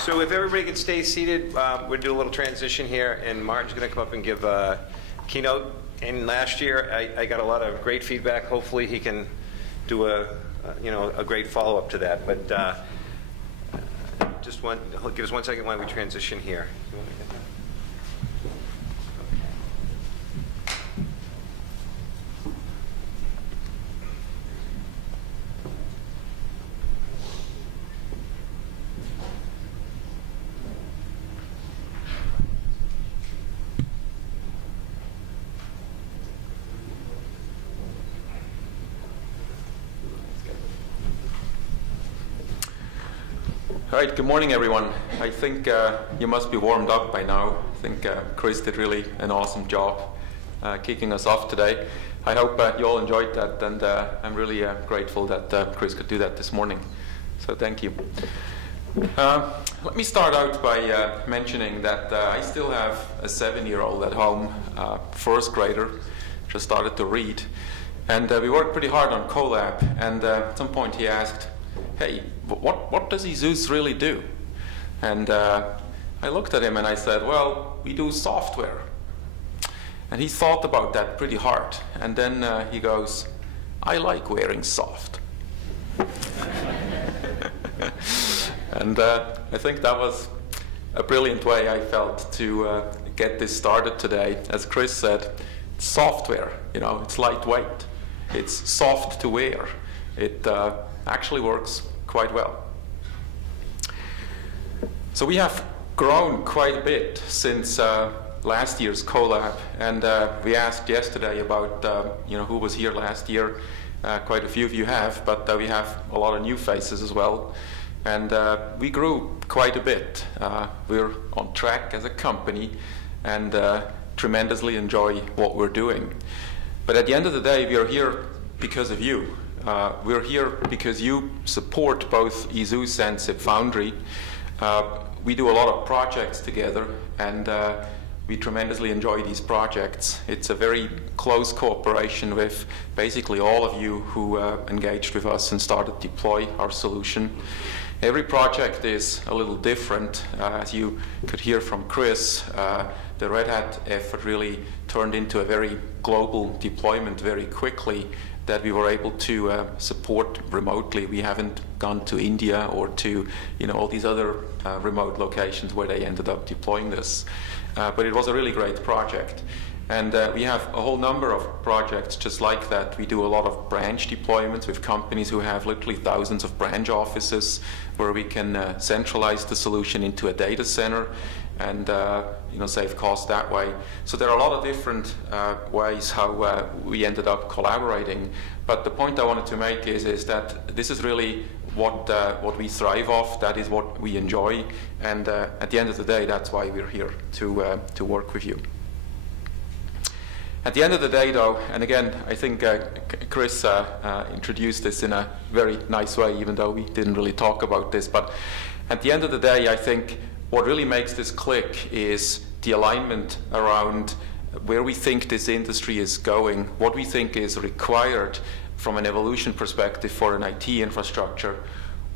So if everybody could stay seated, we'll do a little transition here, and Martin's going to come up and give a keynote. And last year, I got a lot of great feedback. Hopefully, he can do a great follow-up to that. But give us 1 second while we transition here. All right, good morning, everyone. I think you must be warmed up by now. I think Chris did really an awesome job kicking us off today. I hope you all enjoyed that, and I'm really grateful that Chris could do that this morning. So thank you. Let me start out by mentioning that I still have a 7-year-old at home, first grader, just started to read. And we worked pretty hard on CoLab, and at some point he asked, hey, what does eZuce really do? And I looked at him and I said, well, we do software. And he thought about that pretty hard. And then he goes, I like wearing soft. And I think that was a brilliant way I felt to get this started today. As Chris said, it's software, it's lightweight. It's soft to wear. It actually works quite well. So we have grown quite a bit since last year's CoLab, and we asked yesterday about who was here last year. Quite a few of you have, but we have a lot of new faces as well. And we grew quite a bit. We're on track as a company and tremendously enjoy what we're doing. But at the end of the day, we are here because of you. We're here because you support both eZuce and SIP Foundry. We do a lot of projects together, and we tremendously enjoy these projects. It's a very close cooperation with basically all of you who engaged with us and started to deploy our solution. Every project is a little different. As you could hear from Chris, the Red Hat effort really turned into a very global deployment very quickly that we were able to support remotely. We haven't gone to India or to all these other remote locations where they ended up deploying this. But it was a really great project. And we have a whole number of projects just like that. We do a lot of branch deployments with companies who have literally thousands of branch offices where we can centralize the solution into a data center and save costs that way. So there are a lot of different ways how we ended up collaborating. But the point I wanted to make is that this is really what we thrive off. That is what we enjoy. And at the end of the day, that's why we're here to work with you. At the end of the day, though, and again, I think Chris introduced this in a very nice way, even though we didn't really talk about this. But at the end of the day, I think what really makes this click is the alignment around where we think this industry is going, what we think is required from an evolution perspective for an IT infrastructure,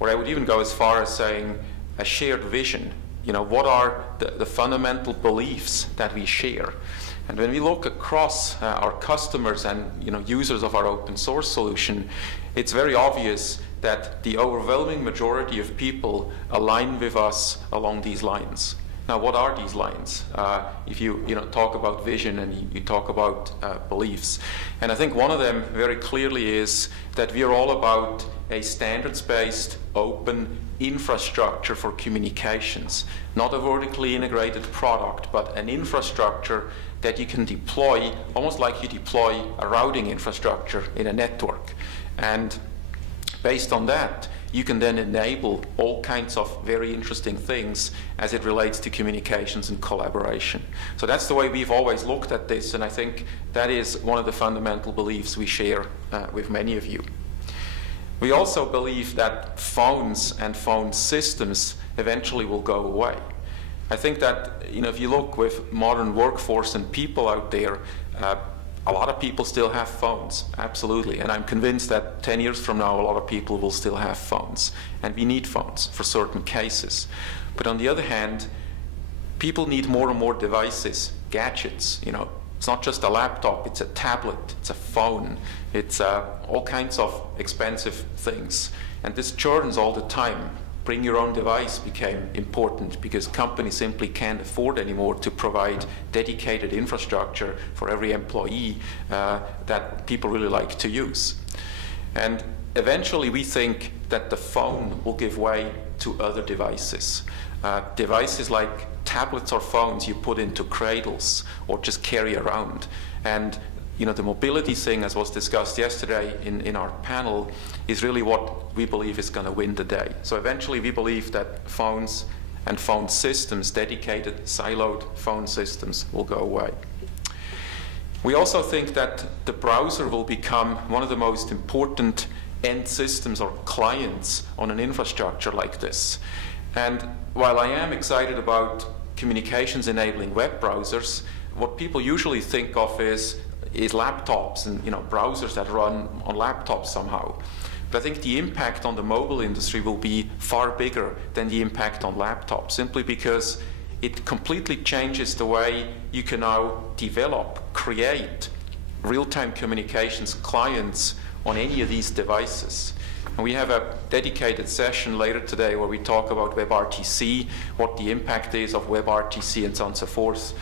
or I would even go as far as saying a shared vision. What are the fundamental beliefs that we share? And when we look across our customers and users of our open source solution, it's very obvious that the overwhelming majority of people align with us along these lines. Now, what are these lines? If you talk about vision and you talk about beliefs, and I think one of them very clearly is that we are all about a standards-based, open infrastructure for communications, not a vertically integrated product, but an infrastructure that you can deploy almost like you deploy a routing infrastructure in a network. And based on that, you can then enable all kinds of very interesting things as it relates to communications and collaboration. So that's the way we've always looked at this, and I think that is one of the fundamental beliefs we share with many of you. We also believe that phones and phone systems eventually will go away. I think that if you look with modern workforce and people out there, a lot of people still have phones, absolutely. And I'm convinced that 10 years from now, a lot of people will still have phones. And we need phones for certain cases. But on the other hand, people need more and more devices, gadgets. You know, it's not just a laptop, it's a tablet, it's a phone, it's all kinds of expensive things. And this churns all the time. Bring your own device became important because companies simply can't afford anymore to provide dedicated infrastructure for every employee that people really like to use. And eventually we think that the phone will give way to other devices. Devices like tablets or phones you put into cradles or just carry around. And you know, the mobility thing, as was discussed yesterday in our panel, is really what we believe is going to win the day. So eventually we believe that phones and phone systems, dedicated siloed phone systems, will go away. We also think that the browser will become one of the most important end systems or clients on an infrastructure like this. And while I am excited about communications enabling web browsers, what people usually think of is laptops and browsers that run on laptops somehow. But I think the impact on the mobile industry will be far bigger than the impact on laptops, simply because it completely changes the way you can now develop, create real-time communications clients on any of these devices. And we have a dedicated session later today where we talk about WebRTC, what the impact is of WebRTC and so on and so forth.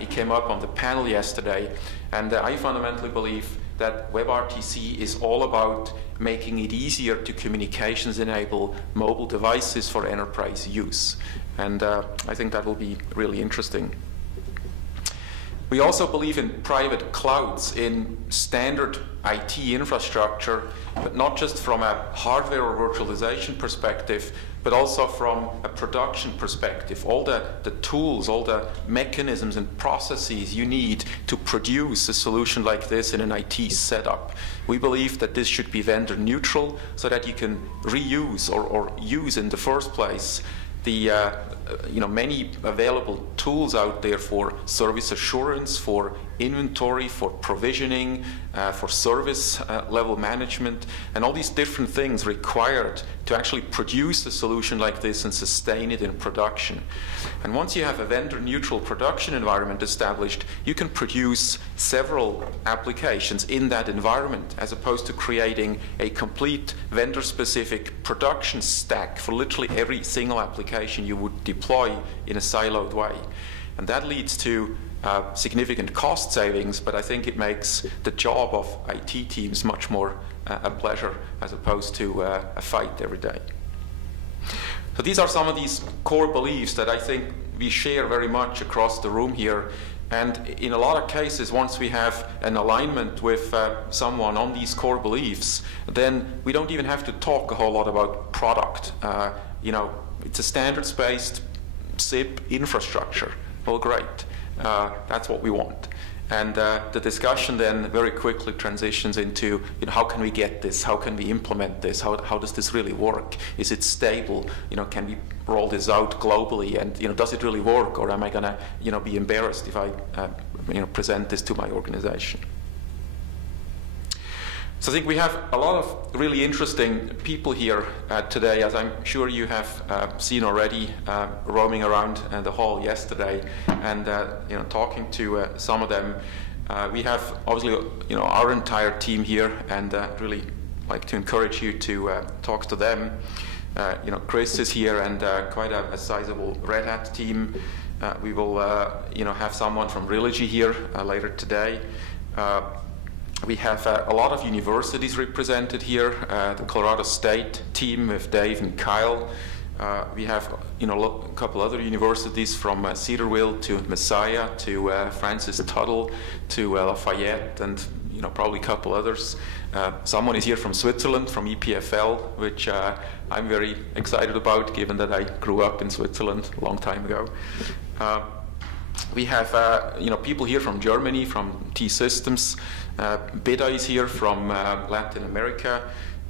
It came up on the panel yesterday, and I fundamentally believe that WebRTC is all about making it easier to communications enable mobile devices for enterprise use. And I think that will be really interesting. We also believe in private clouds, in standard IT infrastructure, but not just from a hardware or virtualization perspective, but also from a production perspective. All the tools, all the mechanisms and processes you need to produce a solution like this in an IT setup. We believe that this should be vendor neutral so that you can reuse or use in the first place the many available tools out there for service assurance, for inventory, for provisioning, for service level management, and all these different things required to actually produce a solution like this and sustain it in production. And once you have a vendor neutral production environment established, you can produce several applications in that environment, as opposed to creating a complete vendor specific production stack for literally every single application you would deploy in a siloed way. And that leads to significant cost savings, but I think it makes the job of IT teams much more a pleasure as opposed to a fight every day. So these are some of these core beliefs that I think we share very much across the room here. And in a lot of cases, once we have an alignment with someone on these core beliefs, then we don't even have to talk a whole lot about product. It's a standards-based SIP infrastructure. Well, great. That's what we want. And the discussion then very quickly transitions into how can we get this? How can we implement this? How does this really work? Is it stable? Can we roll this out globally? And does it really work? Or am I going to be embarrassed if I present this to my organization? So I think we have a lot of really interesting people here today, as I'm sure you have seen already roaming around the hall yesterday, and talking to some of them. We have obviously our entire team here, and really like to encourage you to talk to them. Chris is here, and quite a sizable Red Hat team. We will have someone from Trilogy here later today. We have a lot of universities represented here, the Colorado State team with Dave and Kyle. We have a couple other universities from Cedarville to Messiah to Francis Tuttle to Lafayette, and probably a couple others. Someone is here from Switzerland, from EPFL, which I'm very excited about, given that I grew up in Switzerland a long time ago. We have people here from Germany, from T-Systems. Bida is here from Latin America.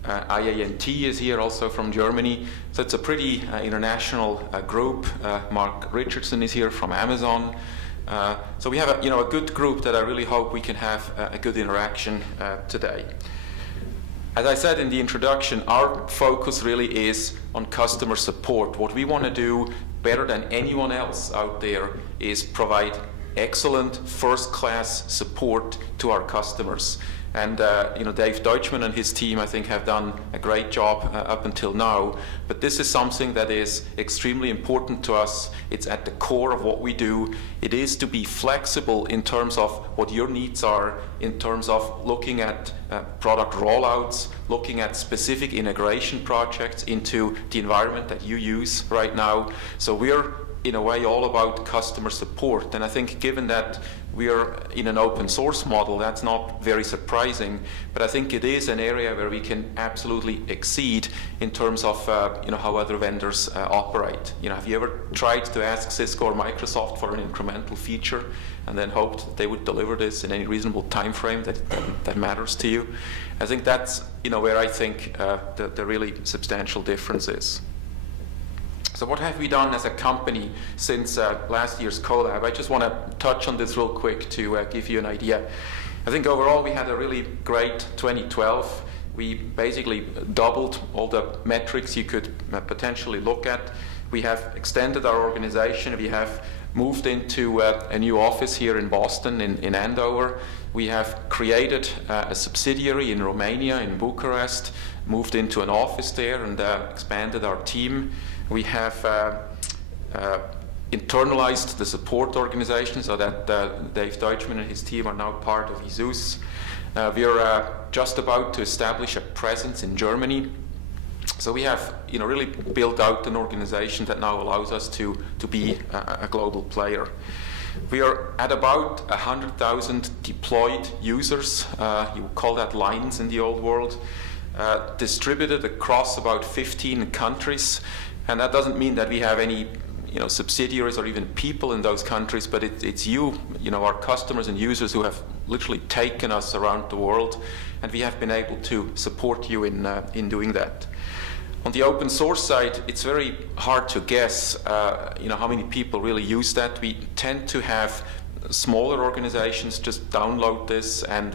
IANT is here also from Germany. So it's a pretty international group. Mark Richardson is here from Amazon. So we have a good group that I really hope we can have a good interaction today. As I said in the introduction, our focus really is on customer support. What we want to do better than anyone else out there is provide excellent first-class support to our customers. And Dave Deutschmann and his team, I think, have done a great job up until now. But this is something that is extremely important to us. It's at the core of what we do. It is to be flexible in terms of what your needs are, in terms of looking at product rollouts, looking at specific integration projects into the environment that you use right now. So we're, in a way, all about customer support. And I think given that we are in an open source model, that's not very surprising, but I think it is an area where we can absolutely exceed in terms of how other vendors operate. Have you ever tried to ask Cisco or Microsoft for an incremental feature and then hoped that they would deliver this in any reasonable time frame that matters to you? I think that's where I think the really substantial difference is. So what have we done as a company since last year's CoLab? I just want to touch on this real quick to give you an idea. I think overall we had a really great 2012. We basically doubled all the metrics you could potentially look at. We have extended our organization. We have moved into a new office here in Boston, in Andover. We have created a subsidiary in Romania, in Bucharest, moved into an office there and expanded our team. We have internalized the support organization so that Dave Deutschmann and his team are now part of eZuce. We are just about to establish a presence in Germany. So we have really built out an organization that now allows us to be a global player. We are at about 100,000 deployed users. You would call that lines in the old world, distributed across about 15 countries. And that doesn't mean that we have any subsidiaries or even people in those countries, but it's our customers and users who have literally taken us around the world, and we have been able to support you in doing that. On the open source side, it's very hard to guess how many people really use that. We tend to have smaller organizations just download this and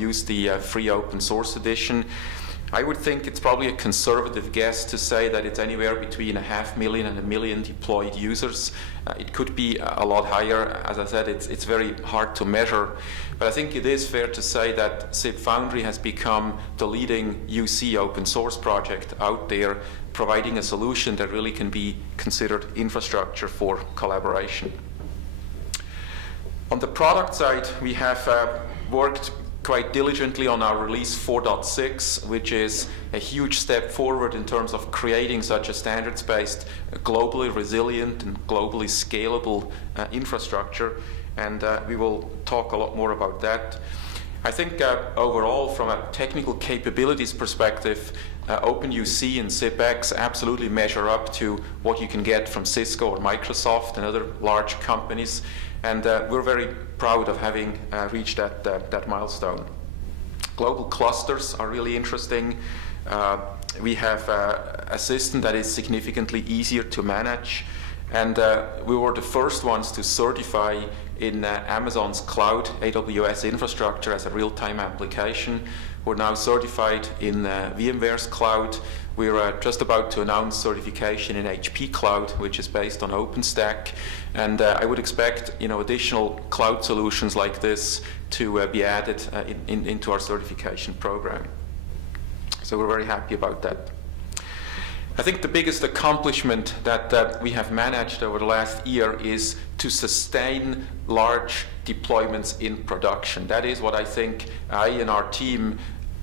use the free open source edition. I would think it's probably a conservative guess to say that it's anywhere between 500,000 and 1 million deployed users. It could be a lot higher. As I said, it's very hard to measure. But I think it is fair to say that SIP Foundry has become the leading UC open source project out there, providing a solution that really can be considered infrastructure for collaboration. On the product side, we have worked quite diligently on our release 4.6, which is a huge step forward in terms of creating such a standards-based, globally resilient and globally scalable infrastructure, and we will talk a lot more about that. I think overall, from a technical capabilities perspective, OpenUC and SIPX absolutely measure up to what you can get from Cisco or Microsoft and other large companies. And we're very proud of having reached that milestone. Global clusters are really interesting. We have a system that is significantly easier to manage. And we were the first ones to certify in Amazon's cloud AWS infrastructure as a real-time application. We're now certified in VMware's cloud. We're just about to announce certification in HP Cloud, which is based on OpenStack. And I would expect additional cloud solutions like this to be added into our certification program. So we're very happy about that. I think the biggest accomplishment that we have managed over the last year is to sustain large deployments in production. That is what I think I and our team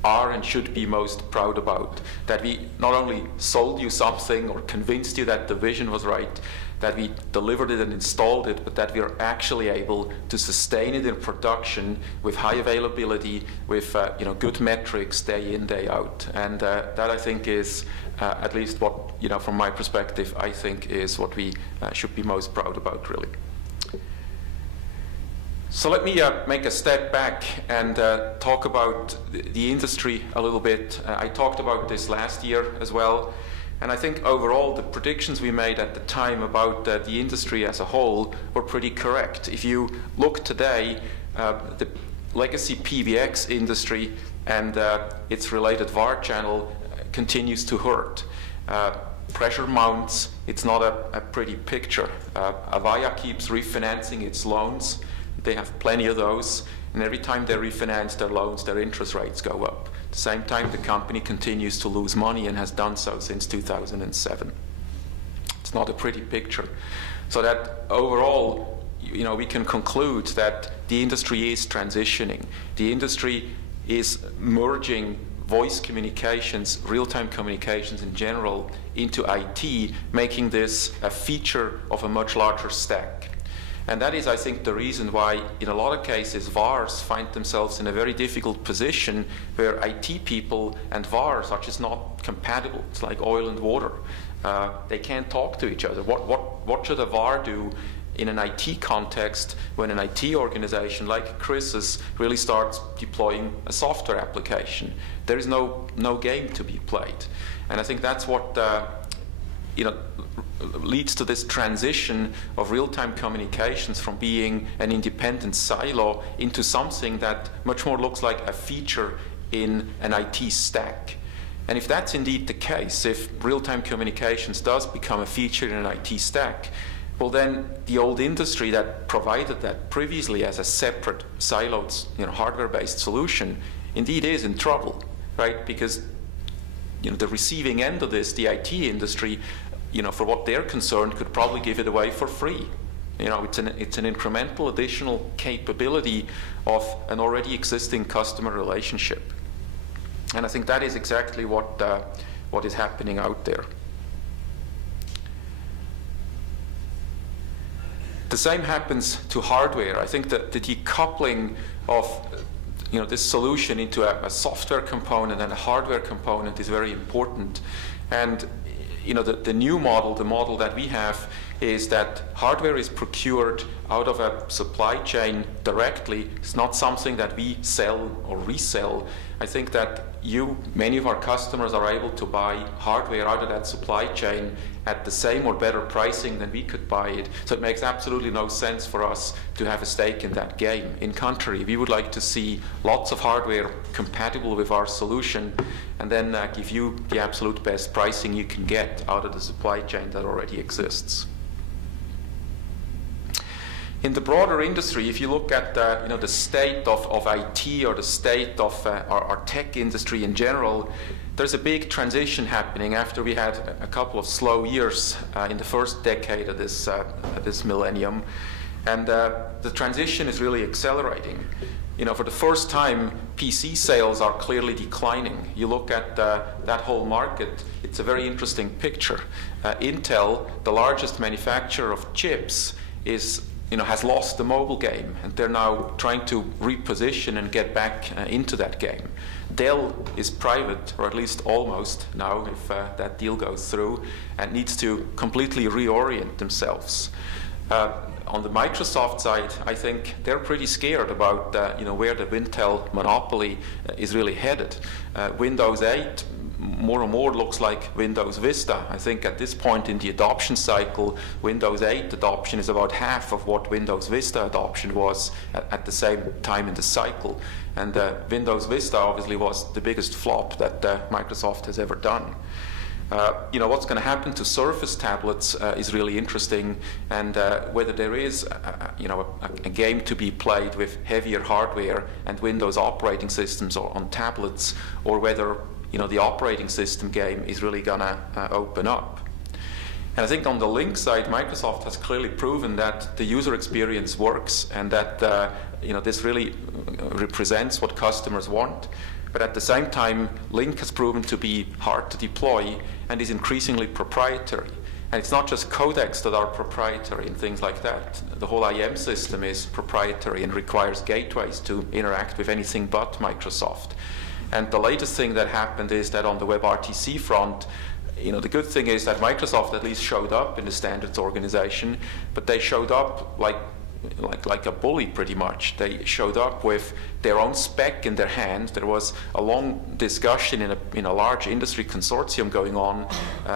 are and should be most proud about. That we not only sold you something or convinced you that the vision was right, that we delivered it and installed it, but that we are actually able to sustain it in production with high availability, with good metrics day in, day out. And that I think is at least what, from my perspective, I think is what we should be most proud about, really. So let me make a step back and talk about the industry a little bit. I talked about this last year as well. And I think overall the predictions we made at the time about the industry as a whole were pretty correct. If you look today, the legacy PBX industry and its related VAR channel continues to hurt. Pressure mounts, it's not a pretty picture. Avaya keeps refinancing its loans. They have plenty of those, and every time they refinance their loans, their interest rates go up. At the same time, the company continues to lose money and has done so since 2007. It's not a pretty picture. So that overall, we can conclude that the industry is transitioning. The industry is merging voice communications, real-time communications in general, into IT, making this a feature of a much larger stack. And that is, I think, the reason why, in a lot of cases, VARs find themselves in a very difficult position where IT people and VARs are just not compatible. It's like oil and water. They can't talk to each other. What should a VAR do in an IT context when an IT organization like Chris's really starts deploying a software application? There is no game to be played. And I think that's what leads to this transition of real-time communications from being an independent silo into something that much more looks like a feature in an IT stack. And if that's indeed the case, if real-time communications does become a feature in an IT stack, well then the old industry that provided that previously as a separate siloed hardware-based solution indeed is in trouble, right? Because the receiving end of this, the IT industry, for what they're concerned, could probably give it away for free. It's an incremental additional capability of an already existing customer relationship. And I think that is exactly what is happening out there. The same happens to hardware. I think that the decoupling of this solution into a software component and a hardware component is very important. And the new model, the model that we have, is that hardware is procured out of a supply chain directly. It's not something that we sell or resell. I think that many of our customers are able to buy hardware out of that supply chain at the same or better pricing than we could buy it. So it makes absolutely no sense for us to have a stake in that game. In contrary, we would like to see lots of hardware compatible with our solution and then give you the absolute best pricing you can get out of the supply chain that already exists. In the broader industry, if you look at the state of IT or the state of our tech industry in general, there's a big transition happening after we had a couple of slow years in the first decade of this millennium. And the transition is really accelerating. For the first time, PC sales are clearly declining. You look at that whole market, it's a very interesting picture. Intel, the largest manufacturer of chips, has lost the mobile game, and they're now trying to reposition and get back into that game. Dell is private, or at least almost now, if that deal goes through, and needs to completely reorient themselves. On the Microsoft side, I think they're pretty scared about where the Wintel monopoly is really headed. Windows 8 more and more looks like Windows Vista. I think at this point in the adoption cycle, Windows 8 adoption is about half of what Windows Vista adoption was at the same time in the cycle. And Windows Vista obviously was the biggest flop that Microsoft has ever done. What's going to happen to Surface tablets is really interesting, and whether there is a game to be played with heavier hardware and Windows operating systems on tablets, or whether the operating system game is really going to open up. And I think on the Link side, Microsoft has clearly proven that the user experience works and that this really represents what customers want. But at the same time, Link has proven to be hard to deploy and is increasingly proprietary. And it's not just codecs that are proprietary and things like that. The whole IM system is proprietary and requires gateways to interact with anything but Microsoft. And the latest thing that happened is that on the WebRTC front, the good thing is that Microsoft at least showed up in the standards organization, but they showed up like like a bully pretty much. They showed up with their own spec in their hand. There was a long discussion in a large industry consortium going on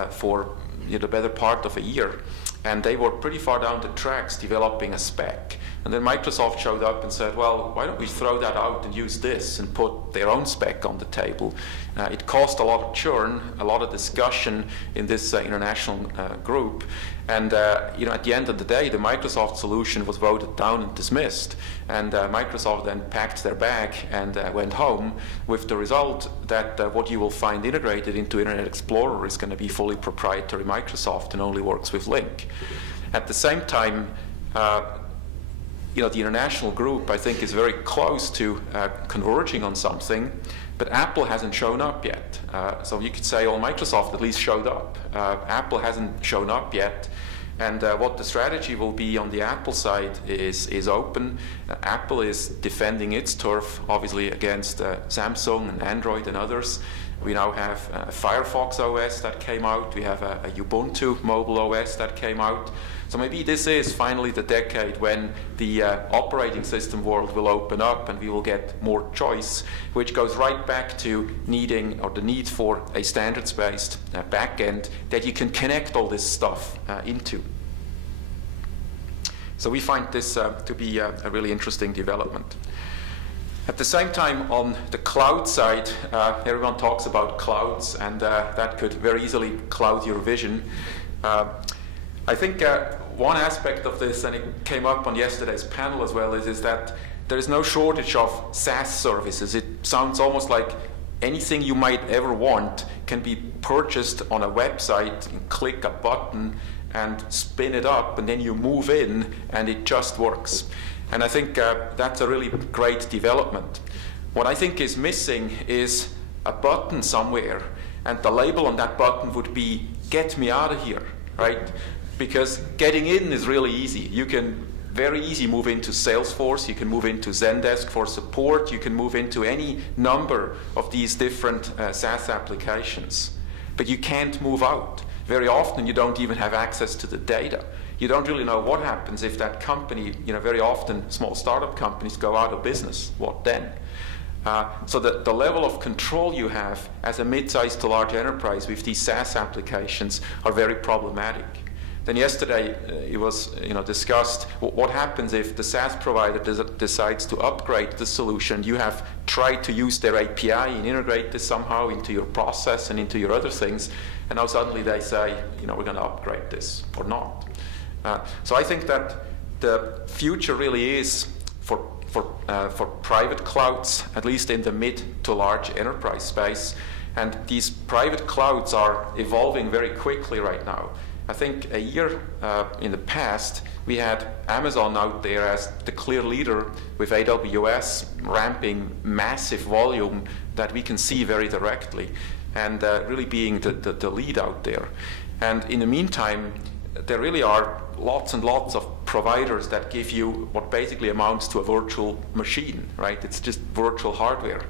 for the better part of a year. And they were pretty far down the tracks developing a spec. And then Microsoft showed up and said, well, why don't we throw that out and use this, and put their own spec on the table. It caused a lot of churn, a lot of discussion in this international group. And at the end of the day, the Microsoft solution was voted down and dismissed. And Microsoft then packed their bag and went home, with the result that what you will find integrated into Internet Explorer is going to be fully proprietary Microsoft and only works with Link. At the same time, the international group, I think, is very close to converging on something, but Apple hasn't shown up yet. So you could say, well, Microsoft at least showed up. Apple hasn't shown up yet. And what the strategy will be on the Apple side is open. Apple is defending its turf, obviously, against Samsung and Android and others. We now have Firefox OS that came out. We have a Ubuntu mobile OS that came out. So maybe this is finally the decade when the operating system world will open up and we will get more choice, which goes right back to needing, or the need for, a standards-based backend that you can connect all this stuff into. So we find this to be a really interesting development. At the same time, on the cloud side, everyone talks about clouds, and that could very easily cloud your vision. I think one aspect of this, and it came up on yesterday's panel as well, is that there is no shortage of SaaS services. It sounds almost like anything you might ever want can be purchased on a website, and click a button and spin it up, and then you move in and it just works. And I think that's a really great development. What I think is missing is a button somewhere, and the label on that button would be, "Get me out of here," right? Because getting in is really easy. You can very easy move into Salesforce, you can move into Zendesk for support, you can move into any number of these different SaaS applications. But you can't move out. Very often you don't even have access to the data. You don't really know what happens if that company, very often small startup companies go out of business. What then? So the level of control you have as a mid-sized to large enterprise with these SaaS applications are very problematic. Then yesterday it was discussed what happens if the SaaS provider decides to upgrade the solution. You have tried to use their API and integrate this somehow into your process and into your other things, and now suddenly they say, we're going to upgrade this or not. So I think that the future really is for private clouds, at least in the mid to large enterprise space, and these private clouds are evolving very quickly right now. I think a year in the past, we had Amazon out there as the clear leader, with AWS ramping massive volume that we can see very directly, and really being the lead out there. And in the meantime, there really are lots and lots of providers that give you what basically amounts to a virtual machine, right? It's just virtual hardware.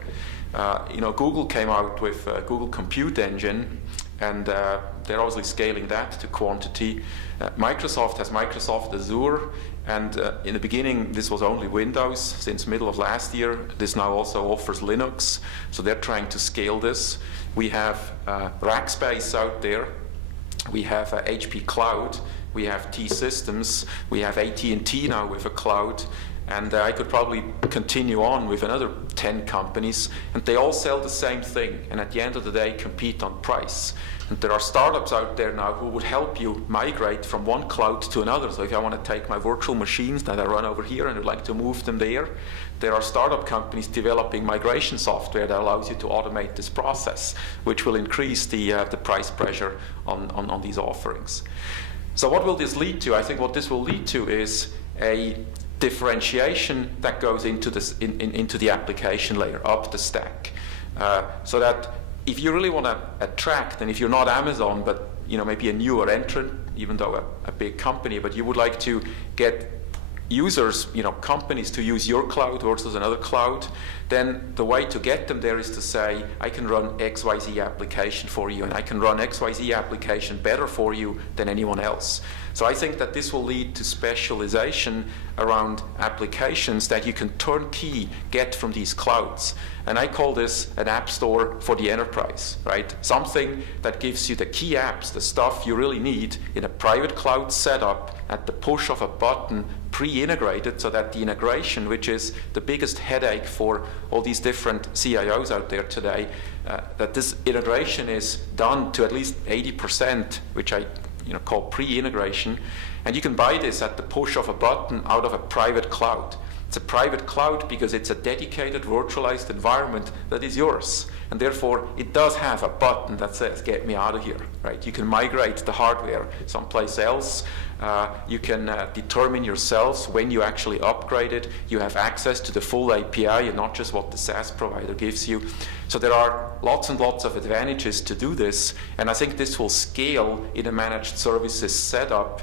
Google came out with Google Compute Engine, and they're obviously scaling that to quantity. Microsoft has Microsoft Azure, and in the beginning this was only Windows. Since middle of last year, this now also offers Linux, so they're trying to scale this. We have Rackspace out there, we have HP Cloud, we have T-Systems, we have AT&T now with a cloud, and I could probably continue on with another 10 companies, and they all sell the same thing, and at the end of the day compete on price. And there are startups out there now who would help you migrate from one cloud to another. So if I want to take my virtual machines that I run over here and I'd like to move them there are startup companies developing migration software that allows you to automate this process, which will increase the price pressure on these offerings. So what will this lead to? I think what this will lead to is a differentiation that goes into this into the application layer, up the stack, so that if you really want to attract, and if you're not Amazon, but maybe a newer entrant, even though a big company, but you would like to get users, companies to use your cloud versus another cloud, then the way to get them there is to say, I can run XYZ application for you, and I can run XYZ application better for you than anyone else. So I think that this will lead to specialization around applications that you can turnkey get from these clouds. And I call this an app store for the enterprise, right? Something that gives you the key apps, the stuff you really need in a private cloud setup at the push of a button, pre-integrated, so that the integration, which is the biggest headache for all these different CIOs out there today, that this integration is done to at least 80%, which I call pre-integration, and you can buy this at the push of a button out of a private cloud. It's a private cloud because it's a dedicated virtualized environment that is yours, and therefore it does have a button that says get me out of here, right? You can migrate the hardware someplace else. You can determine yourselves when you actually upgrade it. You have access to the full API and not just what the SaaS provider gives you. So there are lots and lots of advantages to do this, and I think this will scale in a managed services setup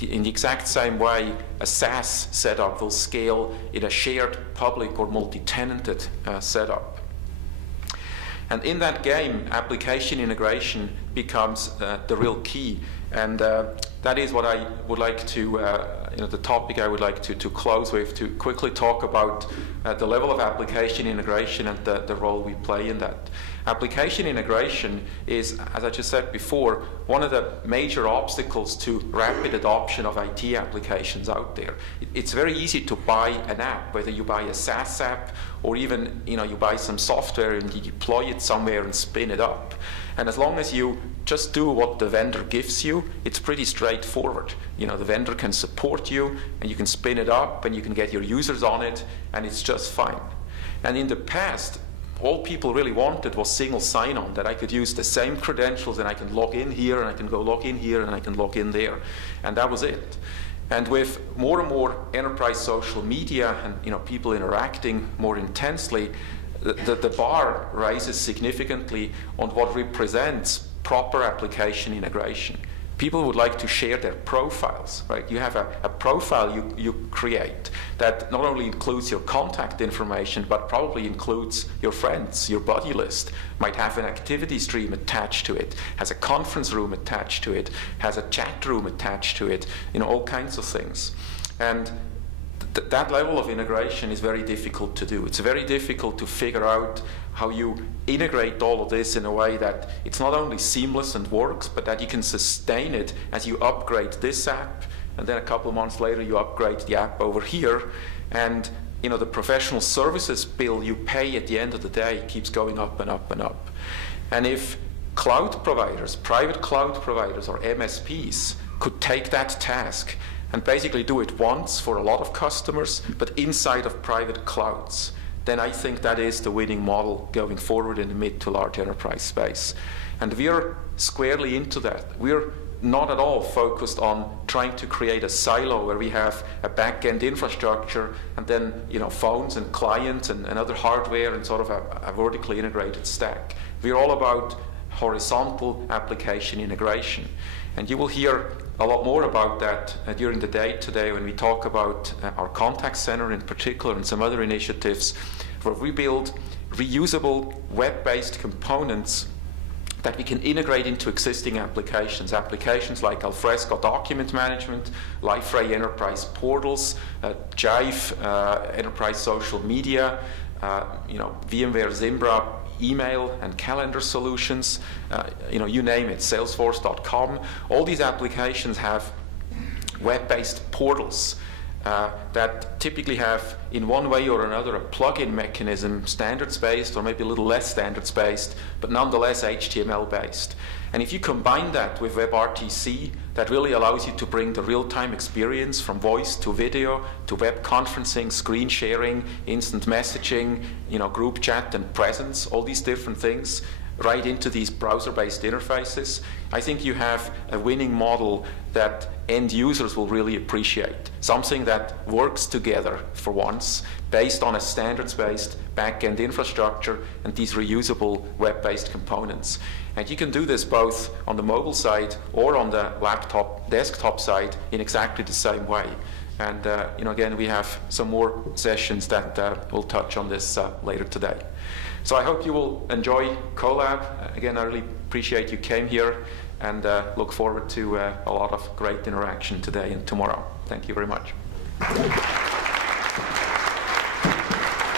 in the exact same way a SaaS setup will scale in a shared public or multi-tenanted setup. And in that game, application integration becomes the real key. And that is what I would like to, the topic I would like to close with, to quickly talk about the level of application integration and the role we play in that. Application integration is, as I just said before, one of the major obstacles to rapid adoption of IT applications out there. It's very easy to buy an app, whether you buy a SaaS app or even you buy some software and you deploy it somewhere and spin it up. And as long as you just do what the vendor gives you, it's pretty straightforward. The vendor can support you, and you can spin it up, and you can get your users on it, and it's just fine. And in the past, all people really wanted was single sign-on, that I could use the same credentials, and I can log in here, and I can go log in here, and I can log in there. And that was it. And with more and more enterprise social media and people interacting more intensely, the bar rises significantly on what represents proper application integration. People would like to share their profiles, right? You have a profile you create that not only includes your contact information, but probably includes your friends, your buddy list, might have an activity stream attached to it, has a conference room attached to it, has a chat room attached to it, all kinds of things. And that level of integration is very difficult to do. It's very difficult to figure out how you integrate all of this in a way that it's not only seamless and works, but that you can sustain it as you upgrade this app, and then a couple of months later you upgrade the app over here, and the professional services bill you pay at the end of the day keeps going up and up and up. And if cloud providers, private cloud providers or MSPs could take that task and basically do it once for a lot of customers, but inside of private clouds, then I think that is the winning model going forward in the mid to large enterprise space. And we're squarely into that. We're not at all focused on trying to create a silo where we have a back-end infrastructure and then phones and clients and other hardware and sort of a vertically integrated stack. We're all about horizontal application integration. And you will hear a lot more about that during the day today when we talk about our contact center in particular and some other initiatives where we build reusable web-based components that we can integrate into existing applications. Applications like Alfresco document management, Liferay enterprise portals, Jive enterprise social media, VMware Zimbra email and calendar solutions, you name it, Salesforce.com. All these applications have web-based portals that typically have, in one way or another, a plug-in mechanism, standards-based or maybe a little less standards-based, but nonetheless HTML-based. And if you combine that with WebRTC, that really allows you to bring the real-time experience from voice to video to web conferencing, screen sharing, instant messaging, group chat and presence, all these different things. right into these browser-based interfaces, I think you have a winning model that end users will really appreciate. Something that works together for once, based on a standards-based back-end infrastructure and these reusable web-based components. And you can do this both on the mobile side or on the laptop, desktop side in exactly the same way. And again, we have some more sessions that will touch on this later today. So I hope you will enjoy CoLab. Again, I really appreciate you came here, and look forward to a lot of great interaction today and tomorrow. Thank you very much.